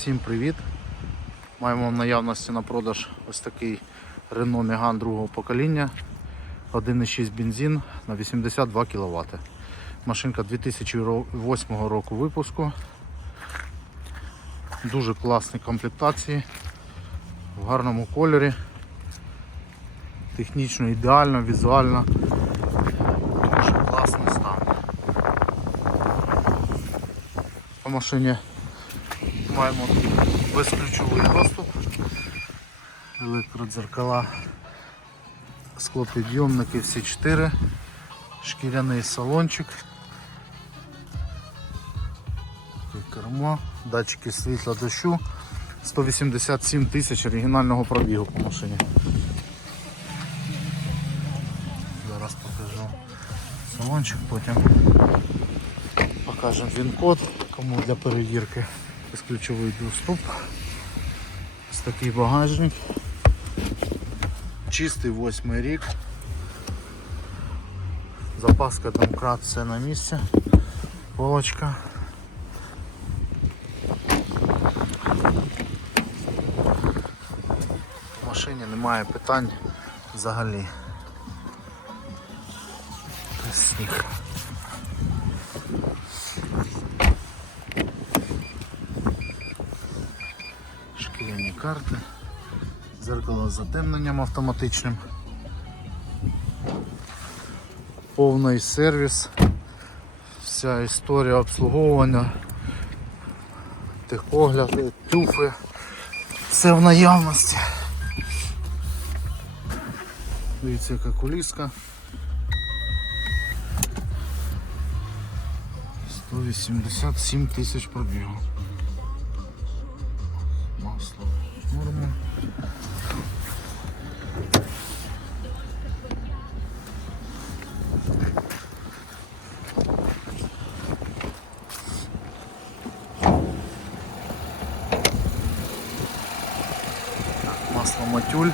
Всім привіт! Маємо в наявності на продаж ось такий Renault Megane другого покоління. 1,6 бензин на 82 кВт. Машинка 2008 року випуску. Дуже класні комплектації, в гарному кольорі. Технічно ідеально, візуально. Дуже класний стан. По машині маємо безключовий доступ, електродзеркала, склопідйомники всі 4, шкіряний салончик, кермо, датчики світла дощу, 187 тисяч оригінального пробігу по машині. Зараз покажу салончик, потім покажемо він-код, кому для перевірки безключовий доступ. Ось такий багажник. Чистий восьмий рік. Запаска домкрат, все на місці. Полочка. В машині немає питань взагалі. Сніг. Карти, зеркало з затемненням автоматичним, повний сервіс, вся історія обслуговування, техогляди, тюфи, все в наявності. Дивіться, яка куліска. 187 тисяч пробігу. Масло матюль.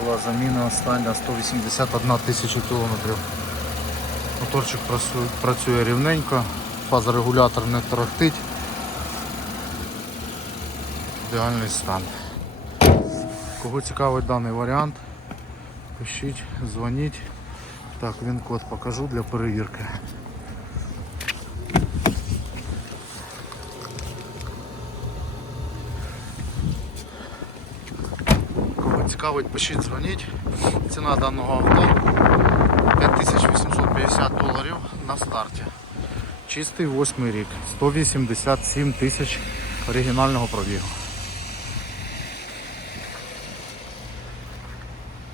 Була заміна остання 181 тисяча кілометрів. Моторчик працює, рівненько, фазорегулятор не торохтить ідеальний стан. Кого цікавить даний варіант, пишіть, дзвоніть. Так, він код покажу для перевірки. Цікавить, пишіть, дзвоніть. Ціна даного авто 5850 доларів на старті. Чистий восьмий рік, 187 тисяч оригінального пробігу.